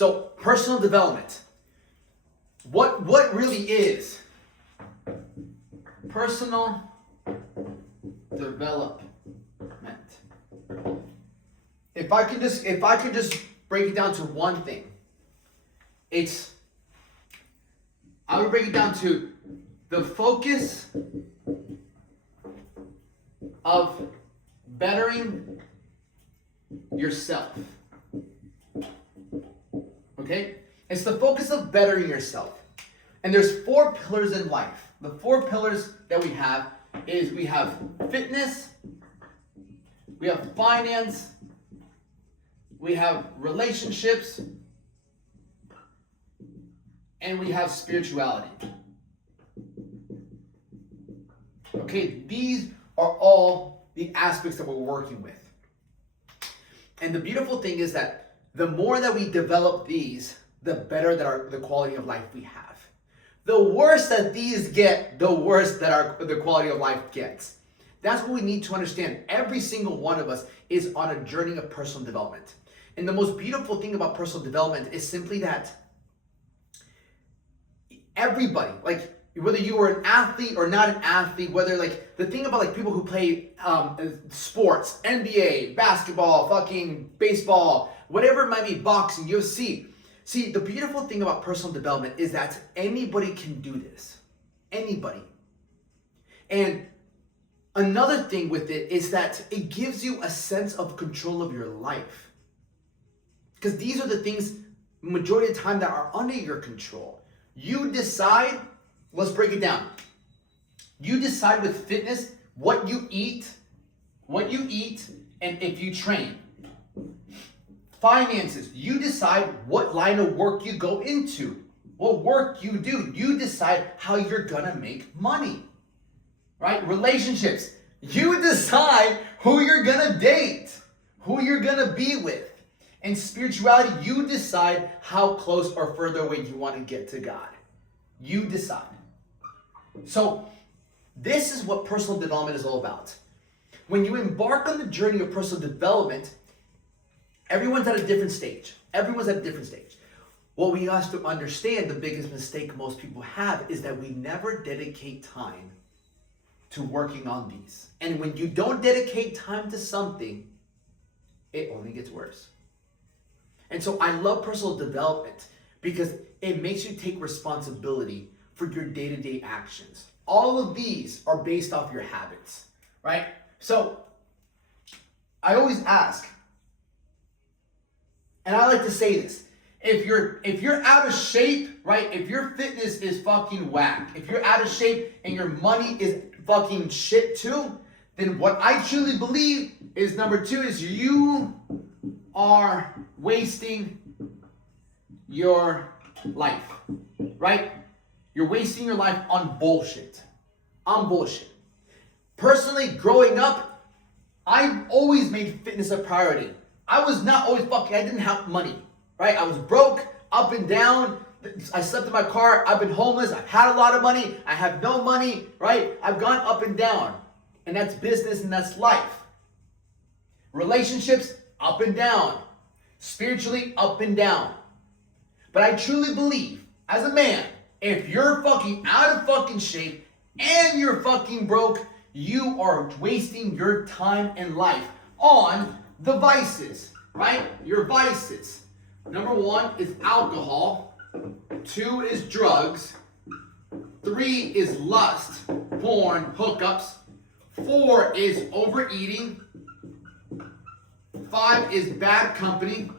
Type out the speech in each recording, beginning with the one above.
So personal development. What really is personal development? If I could just break it down to one thing, I would break it down to the focus of bettering yourself. Okay? It's the focus of bettering yourself. And there's 4 pillars in life. The 4 pillars that we have is we have fitness, we have finance, we have relationships, and we have spirituality. Okay, these are all the aspects that we're working with. And the beautiful thing is that the more that we develop these, the better that the quality of life we have. The worse that these get, the worse that the quality of life gets. That's what we need to understand. Every single one of us is on a journey of personal development. And the most beautiful thing about personal development is simply that everybody, like whether you were an athlete or not an athlete, whether like the thing about like people who play sports, NBA, basketball, fucking baseball, whatever it might be, boxing, UFC. See, the beautiful thing about personal development is that anybody can do this. Anybody. And another thing with it is that it gives you a sense of control of your life. Because these are the things, majority of the time, that are under your control. You decide, let's break it down. You decide with fitness what you eat, and if you train. Finances, you decide what line of work you go into, what work you do. You decide how you're gonna make money, right? Relationships, you decide who you're gonna date, who you're gonna be with. And spirituality, you decide how close or further away you want to get to God. You decide. So this is what personal development is all about. When you embark on the journey of personal development, everyone's at a different stage. Everyone's at a different stage. What we have to understand, the biggest mistake most people have is that we never dedicate time to working on these. And when you don't dedicate time to something, it only gets worse. And so I love personal development because it makes you take responsibility for your day-to-day actions. All of these are based off your habits, right? So I always ask, and I like to say this, if you're out of shape, right? If your fitness is fucking whack, if you're out of shape and your money is fucking shit too, then what I truly believe is number 2 is you are wasting your life, right? You're wasting your life on bullshit. On bullshit. Personally, growing up, I always made fitness a priority. I was not always I didn't have money, right? I was broke, up and down. I slept in my car. I've been homeless. I've had a lot of money. I have no money, right? I've gone up and down. And that's business and that's life. Relationships, up and down. Spiritually, up and down. But I truly believe, as a man, if you're fucking out of fucking shape and you're fucking broke, you are wasting your time and life on the vices, right? Your vices. Number 1 is alcohol. 2 is drugs. 3 is lust, porn, hookups. 4 is overeating. 5 is bad company,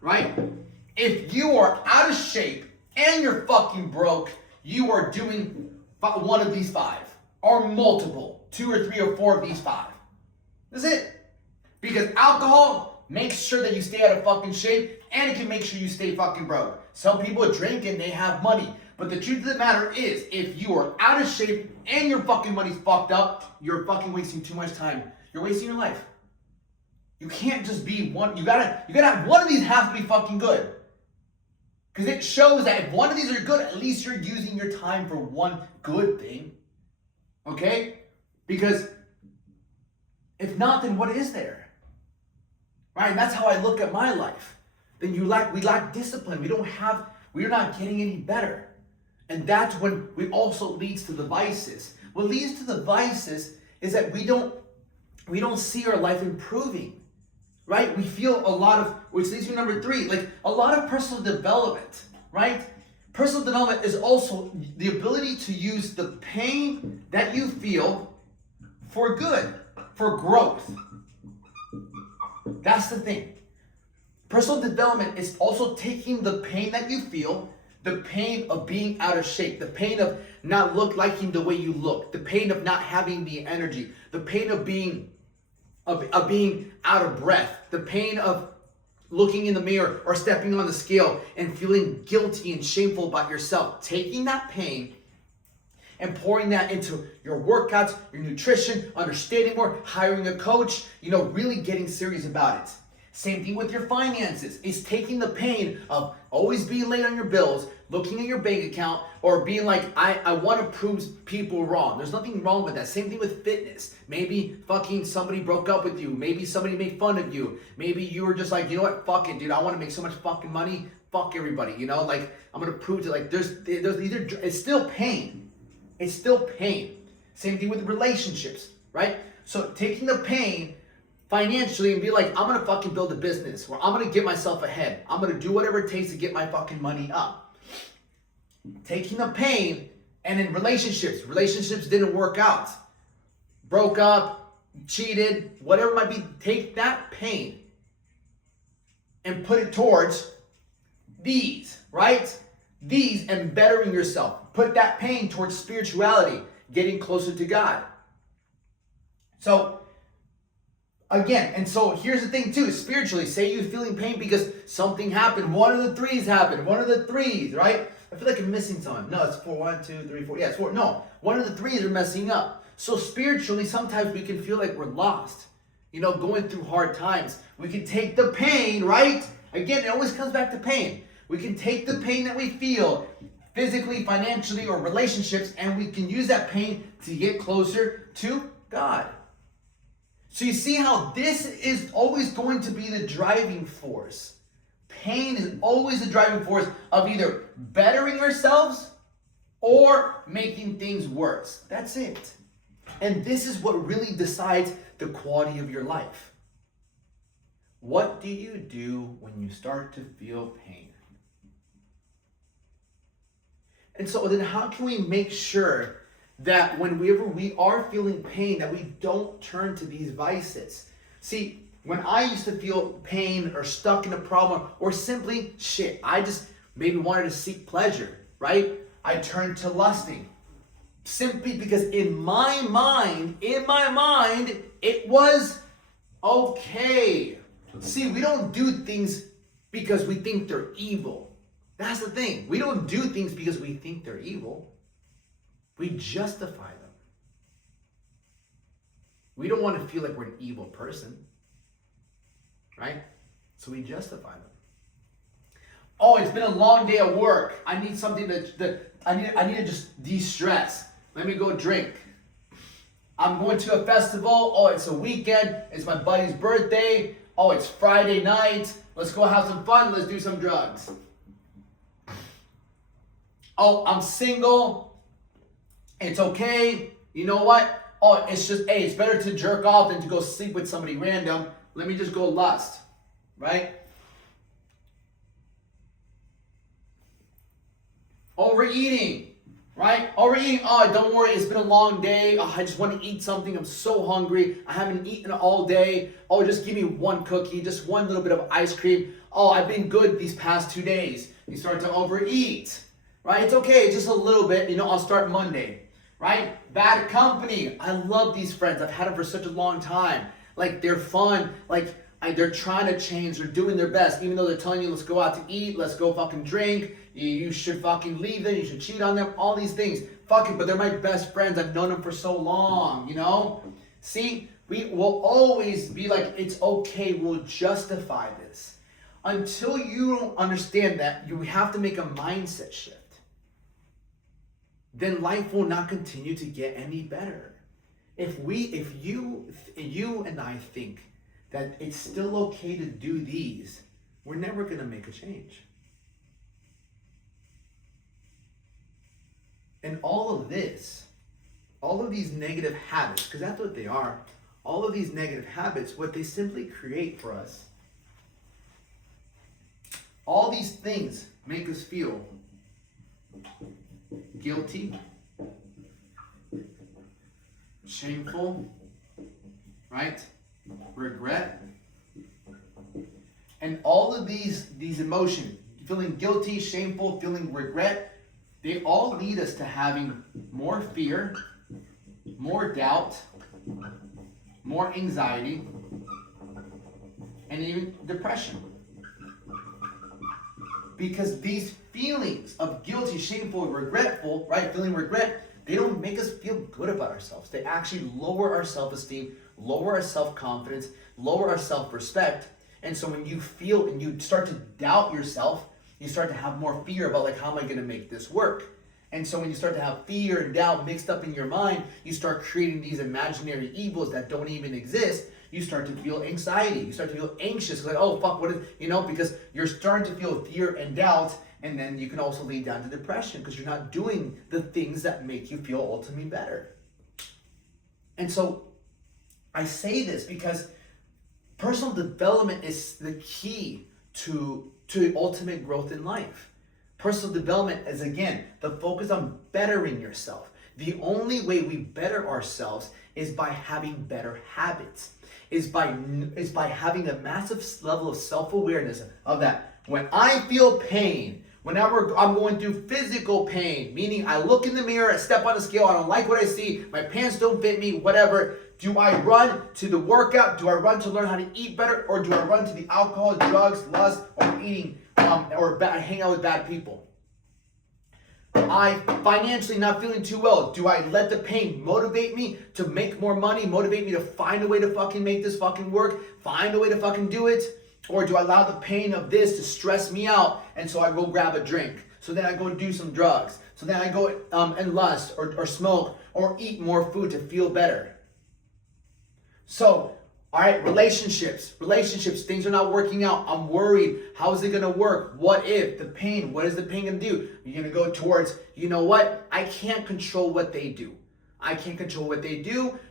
right? If you are out of shape and you're fucking broke, you are doing one of these 5 or multiple, 2 or 3 or 4 of these 5. That's it. Because alcohol makes sure that you stay out of fucking shape and it can make sure you stay fucking broke. Some people drink and they have money. But the truth of the matter is, if you are out of shape and your fucking money's fucked up, you're fucking wasting too much time. You're wasting your life. You can't just be one. You gotta have one of these have to be fucking good. Because it shows that if one of these are good, at least you're using your time for one good thing. Okay? Because if not, then what is there? Right? And that's how I look at my life. then we lack discipline. We're not getting any better. And that's when it also leads to the vices. What leads to the vices is that we don't see our life improving, right? We feel a lot of, which leads to number 3, like a lot of personal development, right? Personal development is also the ability to use the pain that you feel for good, for growth. That's the thing. Personal development is also taking the pain that you feel, the pain of being out of shape, the pain of not liking the way you look, the pain of not having the energy, the pain of being out of breath, the pain of looking in the mirror or stepping on the scale and feeling guilty and shameful about yourself. Taking that pain and pouring that into your workouts, your nutrition, understanding more, hiring a coach, really getting serious about it. Same thing with your finances. It's taking the pain of always being late on your bills, looking at your bank account, or being like, I want to prove people wrong. There's nothing wrong with that. Same thing with fitness. Maybe fucking somebody broke up with you. Maybe somebody made fun of you. Maybe you were just like, you know what, fuck it, dude. I want to make so much fucking money. Fuck everybody, like I'm going to prove to there's either, it's still pain. It's still pain. Same thing with relationships, right? So taking the pain financially and be like, I'm gonna fucking build a business, or I'm gonna get myself ahead. I'm gonna do whatever it takes to get my fucking money up. Taking the pain, and in relationships didn't work out. Broke up, cheated, whatever it might be, take that pain and put it towards these, right? These and bettering yourself. Put that pain towards spirituality, getting closer to God. So, again, and so here's the thing too, spiritually, say you're feeling pain because something happened, one of the threes happened, right? I feel like I'm missing something. No, it's 4, 1, 2, 3, 4, yeah, it's 4. No, one of the threes are messing up. So spiritually, sometimes we can feel like we're lost, going through hard times. We can take the pain, right? Again, it always comes back to pain. We can take the pain that we feel, physically, financially, or relationships, and we can use that pain to get closer to God. So you see how this is always going to be the driving force. Pain is always the driving force of either bettering ourselves or making things worse. That's it. And this is what really decides the quality of your life. What do you do when you start to feel pain? And so then how can we make sure that whenever we are feeling pain, that we don't turn to these vices? See, when I used to feel pain or stuck in a problem or simply I just maybe wanted to seek pleasure, right? I turned to lusting. Simply because in my mind, it was okay. See, we don't do things because we think they're evil. That's the thing. We don't do things because we think they're evil. We justify them. We don't want to feel like we're an evil person, right? So we justify them. Oh, it's been a long day at work. I need something I need to just de-stress. Let me go drink. I'm going to a festival. Oh, it's a weekend. It's my buddy's birthday. Oh, it's Friday night. Let's go have some fun. Let's do some drugs. Oh, I'm single. It's okay. You know what? Oh, it's just, it's better to jerk off than to go sleep with somebody random. Let me just go lust, right? Overeating, right? Overeating, oh, don't worry, it's been a long day. Oh, I just want to eat something. I'm so hungry. I haven't eaten all day. Oh, just give me one cookie, just one little bit of ice cream. Oh, I've been good these past 2 days. You start to overeat, right? It's okay, just a little bit. I'll start Monday. Right? Bad company. I love these friends. I've had them for such a long time. Like, they're fun. Like, they're trying to change. They're doing their best. Even though they're telling you, let's go out to eat. Let's go fucking drink. You should fucking leave them. You should cheat on them. All these things. Fucking, but they're my best friends. I've known them for so long, See, we will always be like, it's okay. We'll justify this. Until you don't understand that, you have to make a mindset shift. Then life will not continue to get any better. If you and I think that it's still okay to do these, we're never going to make a change. And all of this, all of these negative habits, because that's what they are, all of these negative habits, what they simply create for us, all these things make us feel guilty, shameful, right? Regret. And all of these emotions, feeling guilty, shameful, feeling regret, they all lead us to having more fear, more doubt, more anxiety, and even depression. Because these feelings of guilty, shameful, regretful, right, feeling regret, they don't make us feel good about ourselves. They actually lower our self-esteem, lower our self-confidence, lower our self-respect. And so when you feel and you start to doubt yourself, you start to have more fear about like, how am I going to make this work? And so when you start to have fear and doubt mixed up in your mind, you start creating these imaginary evils that don't even exist. You start to feel anxiety. You start to feel anxious. Like, oh, fuck, what is, because you're starting to feel fear and doubt. And then you can also lead down to depression because you're not doing the things that make you feel ultimately better. And so I say this because personal development is the key to ultimate growth in life. Personal development is, again, the focus on bettering yourself. The only way we better ourselves is by having better habits, is by having a massive level of self-awareness of that. When I feel pain, whenever I'm going through physical pain, meaning I look in the mirror, I step on a scale, I don't like what I see, my pants don't fit me, whatever, do I run to the workout? Do I run to learn how to eat better? Or do I run to the alcohol, drugs, lust, or eating, or hang out with bad people? I financially not feeling too well. Do I let the pain motivate me to make more money, motivate me to find a way to fucking make this fucking work, find a way to fucking do it? Or do I allow the pain of this to stress me out, and so I go grab a drink? So then I go do some drugs. So then I go and lust or smoke or eat more food to feel better. So, all right, relationships, things are not working out. I'm worried. How is it going to work? What if? The pain, what is the pain going to do? You're going to go towards, you know what? I can't control what they do.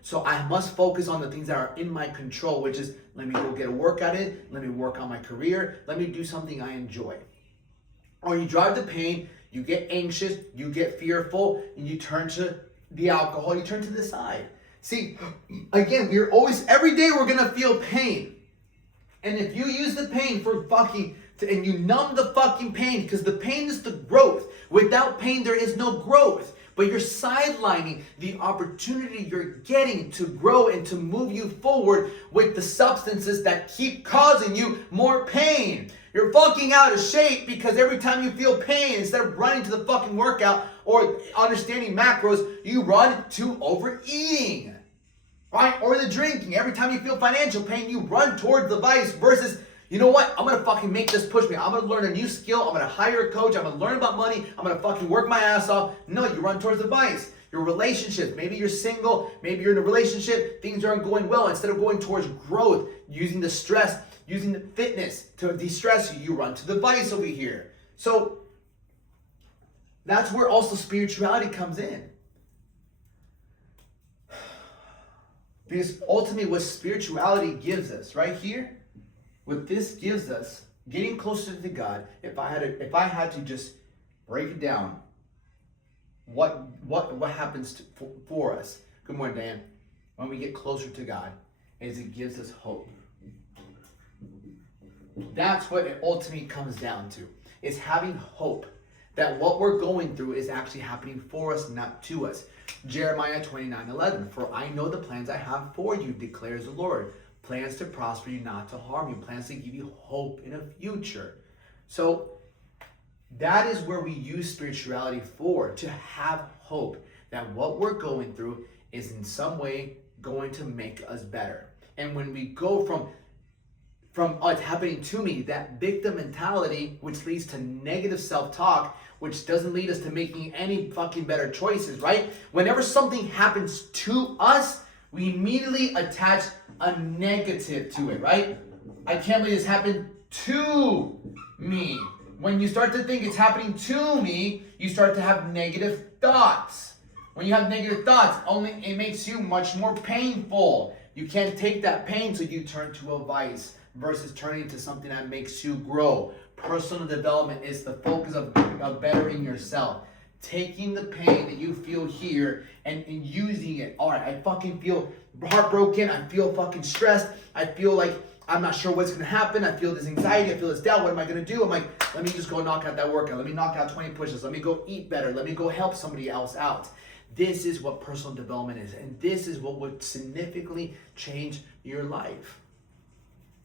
So I must focus on the things that are in my control, which is, let me go get a workout in, let me work on my career, let me do something I enjoy. Or you drive the pain, you get anxious, you get fearful, and you turn to the alcohol, you turn to the side. See, again, every day we're going to feel pain. And if you use the pain for and you numb the fucking pain, because the pain is the growth. Without pain, there is no growth. But you're sidelining the opportunity you're getting to grow and to move you forward with the substances that keep causing you more pain. You're fucking out of shape because every time you feel pain, instead of running to the fucking workout or understanding macros, you run to overeating. Right? Or the drinking. Every time you feel financial pain, you run towards the vice versus, you know what? I'm going to fucking make this push me. I'm going to learn a new skill. I'm going to hire a coach. I'm going to learn about money. I'm going to fucking work my ass off. No, you run towards the vice. Your relationships. Maybe you're single. Maybe you're in a relationship. Things aren't going well. Instead of going towards growth, using the stress, using the fitness to de-stress you, you run to the vice over here. So that's where also spirituality comes in. Because ultimately what spirituality gives us right here, what this gives us, getting closer to God, if I had to just break it down, what happens for us, good morning, Dan, when we get closer to God, is it gives us hope. That's what it ultimately comes down to, is having hope that what we're going through is actually happening for us, not to us. Jeremiah 29:11, for I know the plans I have for you, declares the Lord. Plans to prosper you, not to harm you. Plans to give you hope in a future. So that is where we use spirituality for, to have hope that what we're going through is in some way going to make us better. And when we go from oh, it's happening to me, that victim mentality, which leads to negative self-talk, which doesn't lead us to making any fucking better choices, right? Whenever something happens to us, we immediately attach a negative to it, right? I can't believe this happened to me. When you start to think it's happening to me, you start to have negative thoughts. When you have negative thoughts, it makes you much more painful. You can't take that pain, so you turn to a vice versus turning into something that makes you grow. Personal development is the focus of bettering yourself. Taking the pain that you feel here and using it. All right, I fucking feel heartbroken. I feel fucking stressed. I feel like I'm not sure what's going to happen. I feel this anxiety. I feel this doubt. What am I going to do? I'm like, let me just go knock out that workout. Let me knock out 20 pushes. Let me go eat better. Let me go help somebody else out. This is what personal development is. And this is what would significantly change your life.